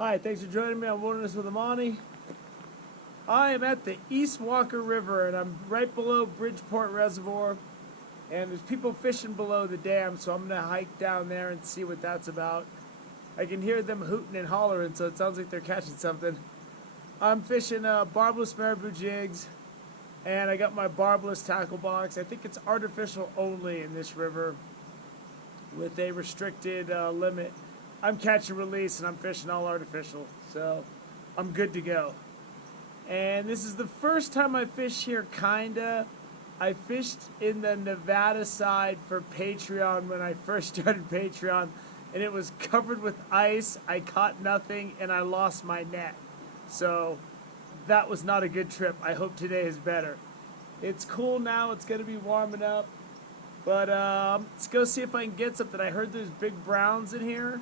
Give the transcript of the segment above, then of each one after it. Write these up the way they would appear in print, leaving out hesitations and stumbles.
Hi, thanks for joining me on Wilderness with Amani. I am at the East Walker River and I'm right below Bridgeport Reservoir, and there's people fishing below the dam, so I'm going to hike down there and see what that's about. I can hear them hooting and hollering, so it sounds like they're catching something. I'm fishing barbless marabou jigs, and I got my barbless tackle box. I think it's artificial only in this river with a restricted limit. I'm catch and release, and I'm fishing all artificial, so I'm good to go. And this is the first time I fish here, kinda. I fished in the Nevada side for Patreon when I first started Patreon, and it was covered with ice. I caught nothing, and I lost my net. So that was not a good trip. I hope today is better. It's cool now. It's going to be warming up. But let's go see if I can get something. I heard there's big browns in here,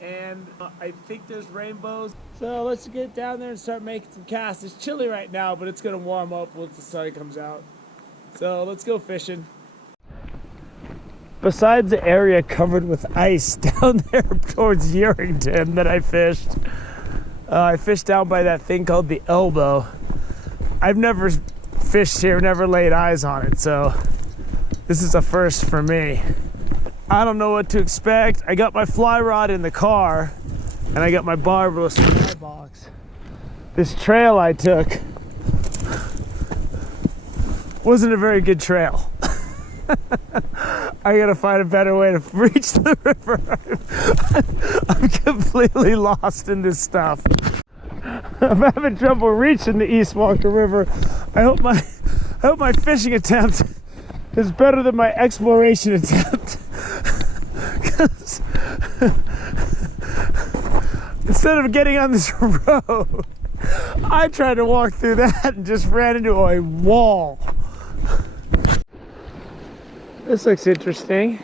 and I think there's rainbows. So let's get down there and start making some casts. It's chilly right now, but it's going to warm up once the sun comes out. So let's go fishing. Besides the area covered with ice down there towards Yerington that I fished down by that thing called the Elbow. I've never fished here, never laid eyes on it, so this is a first for me. I don't know what to expect. I got my fly rod in the car, and I got my barbless fly box. This trail I took wasn't a very good trail. I gotta find a better way to reach the river. I'm completely lost in this stuff. I'm having trouble reaching the East Walker River. I hope my fishing attempt is better than my exploration attempt. Instead of getting on this road, I tried to walk through that and just ran into a wall. This looks interesting.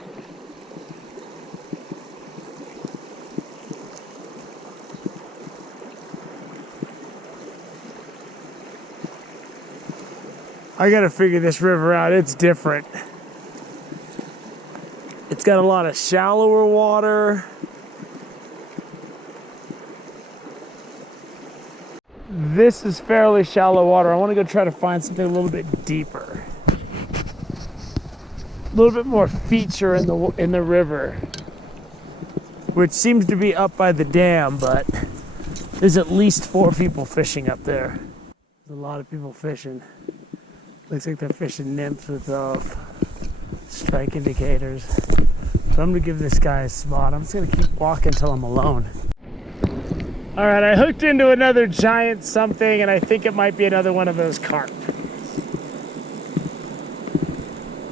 I gotta figure this river out. It's different. It's got a lot of shallower water. This is fairly shallow water. I want to go try to find something a little bit deeper. A little bit more feature in the river, which seems to be up by the dam, but there's at least 4 people fishing up there. There's a lot of people fishing. Looks like they're fishing nymphs with strike indicators. So I'm gonna give this guy a spot. I'm just gonna keep walking until I'm alone. All right, I hooked into another giant something, and I think it might be another one of those carp.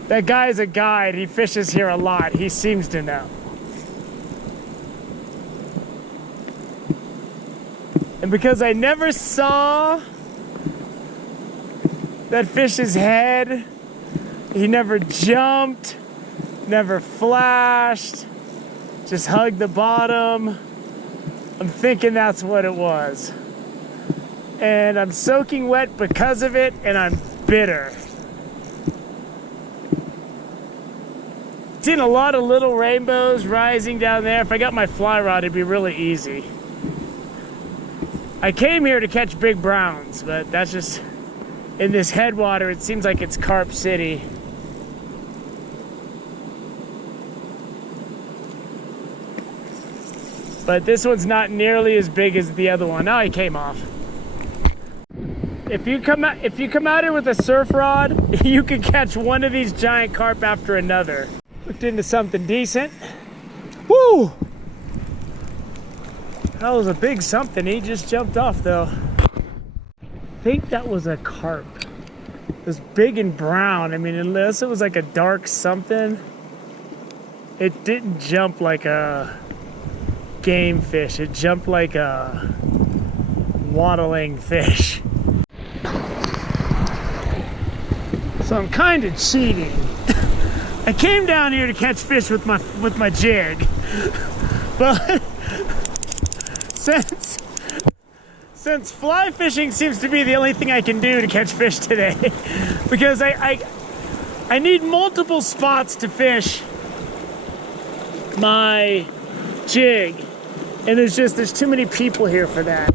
That guy's a guide. He fishes here a lot. He seems to know. And because I never saw that fish's head, he never jumped, never flashed, just hugged the bottom, I'm thinking that's what it was. And I'm soaking wet because of it, and I'm bitter. Seen a lot of little rainbows rising down there. If I got my fly rod, it'd be really easy. I came here to catch big browns, but that's just, in this headwater, it seems like it's Carp City. But this one's not nearly as big as the other one. Now he came off. If you come out here with a surf rod, you can catch one of these giant carp after another. Looked into something decent. Woo! That was a big something. He just jumped off though. I think that was a carp. It was big and brown. I mean, unless it was like a dark something, it didn't jump like a game fish. It jumped like a waddling fish. So I'm kind of cheating. I came down here to catch fish with my jig, but since fly fishing seems to be the only thing I can do to catch fish today, because I need multiple spots to fish my jig. And there's too many people here for that.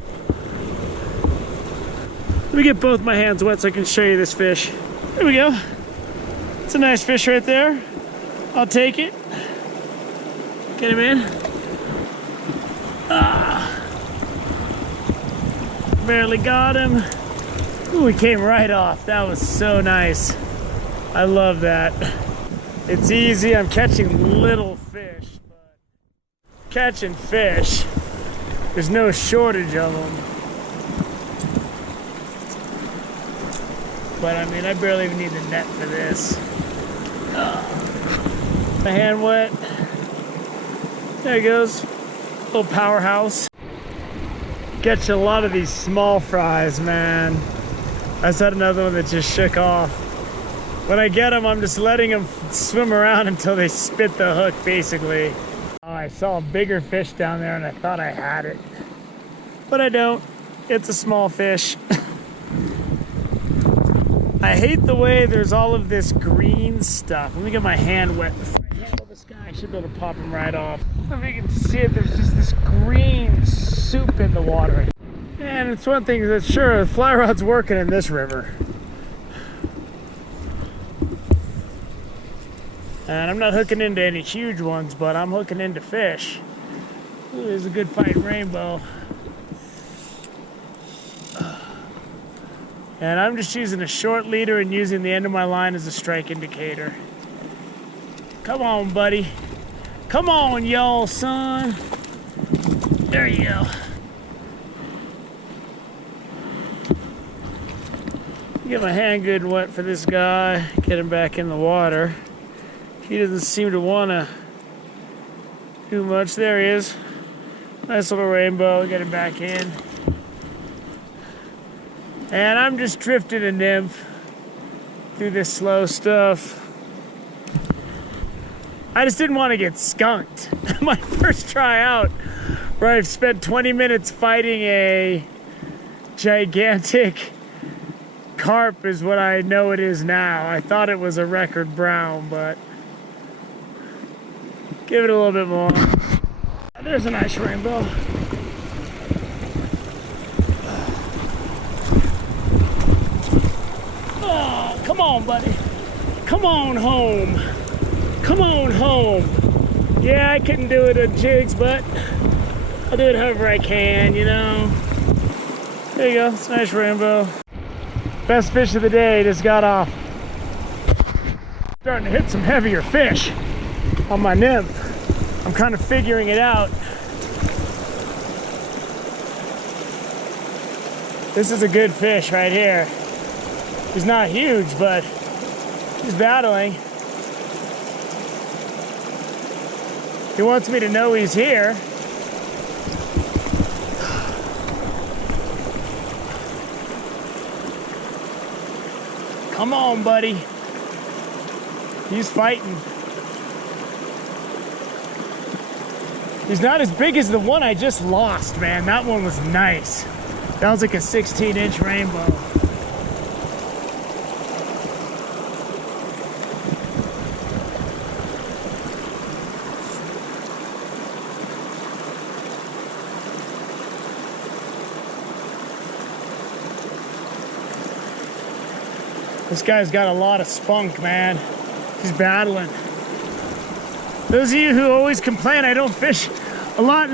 Let me get both my hands wet so I can show you this fish. There we go. It's a nice fish right there. I'll take it. Get him in. Barely got him. Ooh, he came right off. That was so nice. I love that. It's easy. I'm catching little fish, but catching fish, there's no shortage of them. But I mean, I barely even need the net for this. My hand wet. There he goes. Little powerhouse. Catch a lot of these small fries, man. I just had another one that just shook off. When I get them, I'm just letting them swim around until they spit the hook, basically. Oh, I saw a bigger fish down there and I thought I had it. But I don't. It's a small fish. I hate the way there's all of this green stuff. Let me get my hand wet before I handle this guy. I should be able to pop him right off. If you can see it, there's just this green soup in the water. And it's one thing that's sure, the fly rod's working in this river. And I'm not hooking into any huge ones, but I'm hooking into fish. Ooh, there's a good fighting rainbow. And I'm just using a short leader and using the end of my line as a strike indicator. Come on, buddy. Come on, y'all, son. There you go. Get my hand good and wet for this guy. Get him back in the water. He doesn't seem to want to do much. There he is. Nice little rainbow. Get him back in. And I'm just drifting a nymph through this slow stuff. I just didn't want to get skunked. My first try out, where I've spent 20 minutes fighting a gigantic carp, is what I know it is now. I thought it was a record brown, but give it a little bit more. There's a nice rainbow. Oh, come on, buddy. Come on home. Come on home. Yeah, I couldn't do it at jigs, but I'll do it however I can, you know. There you go. It's a nice rainbow. Best fish of the day just got off. Starting to hit some heavier fish on my nymph. I'm kind of figuring it out. This is a good fish right here. He's not huge, but he's battling. He wants me to know he's here. Come on, buddy. He's fighting. He's not as big as the one I just lost, man. That one was nice. That was like a 16-inch rainbow. This guy's got a lot of spunk, man. He's battling. Those of you who always complain I don't fish a lot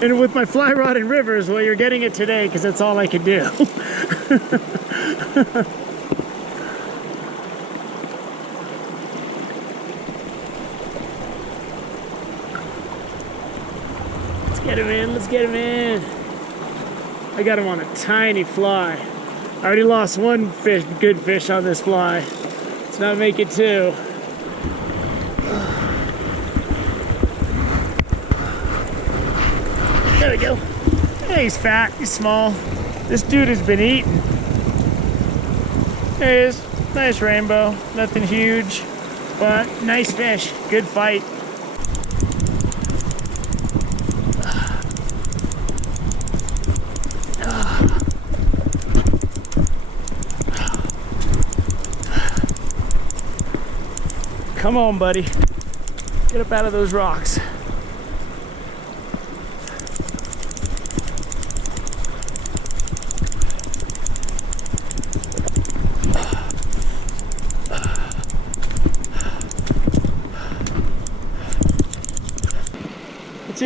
and with my fly rod in rivers, well, you're getting it today because that's all I can do. Let's get him in, let's get him in. I got him on a tiny fly. I already lost one fish, good fish on this fly. Let's not make it two. There we go. Hey, he's fat, he's small. This dude has been eating. There he is. Nice rainbow. Nothing huge, but nice fish. Good fight. Come on, buddy. Get up out of those rocks.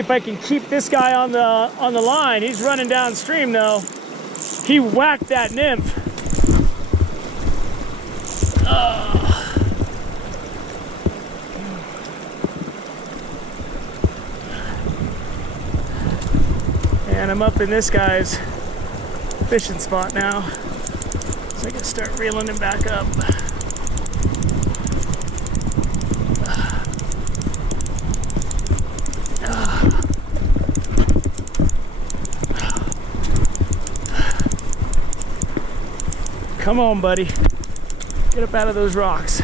if I can keep this guy on the line. He's running downstream though. He whacked that nymph. And I'm up in this guy's fishing spot now. So I can start reeling him back up. Come on, buddy. Get up out of those rocks.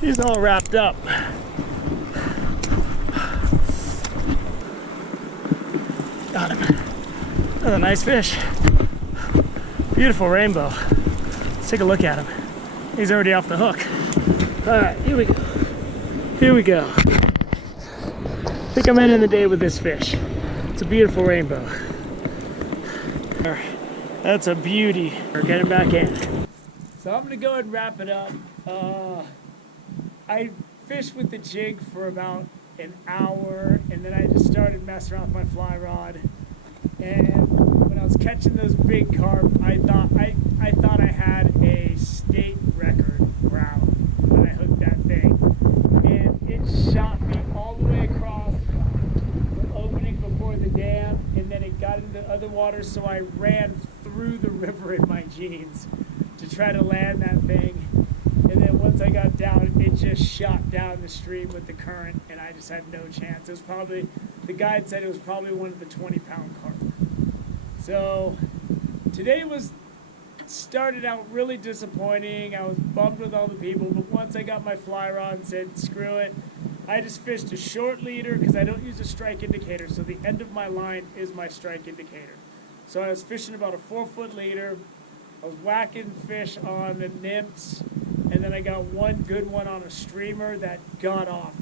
He's all wrapped up. Got him. Another nice fish. Beautiful rainbow. Let's take a look at him. He's already off the hook. All right, here we go. Here we go. I think I'm ending the day with this fish. It's a beautiful rainbow. All right, that's a beauty. We're getting back in. So I'm gonna go ahead and wrap it up. I fished with the jig for about an hour, and then I just started messing around with my fly rod. And when I was catching those big carp, I thought I had a state record ground when I hooked that thing, and it shot me all the way across the opening before the dam, and then it got into other waters, so I ran through the river in my jeans to try to land that thing. And then once I got down, it just shot down the stream with the current, and I just had no chance. It was probably, the guide said it was probably one of the 20-pound carp. So today started out really disappointing. I was bummed with all the people, but once I got my fly rod and said, screw it, I just fished a short leader because I don't use a strike indicator, so the end of my line is my strike indicator. So I was fishing about a 4-foot leader. I was whacking fish on the nymphs, and then I got one good one on a streamer that got off.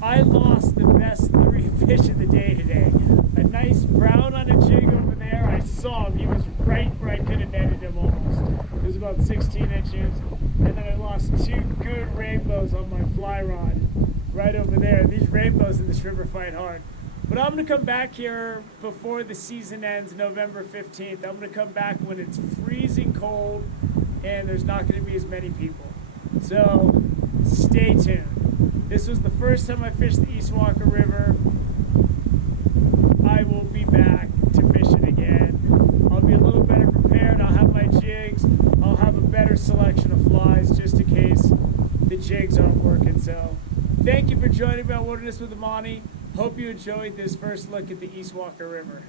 I lost the best 3 fish of the day today. A nice brown on a jig over there. I saw him. He was right where I could have netted him almost. It was about 16 inches. And then I lost 2 good rainbows on my fly rod right over there. These rainbows in this river fight hard. But I'm going to come back here before the season ends, November 15th. I'm going to come back when it's freezing cold and there's not going to be as many people. So stay tuned. This was the first time I fished the East Walker River. I will be back to fish it again. I'll be a little better prepared. I'll have my jigs. I'll have a better selection of flies just in case the jigs aren't working. So thank you for joining me on Wilderness with Amani. Hope you enjoyed this first look at the East Walker River.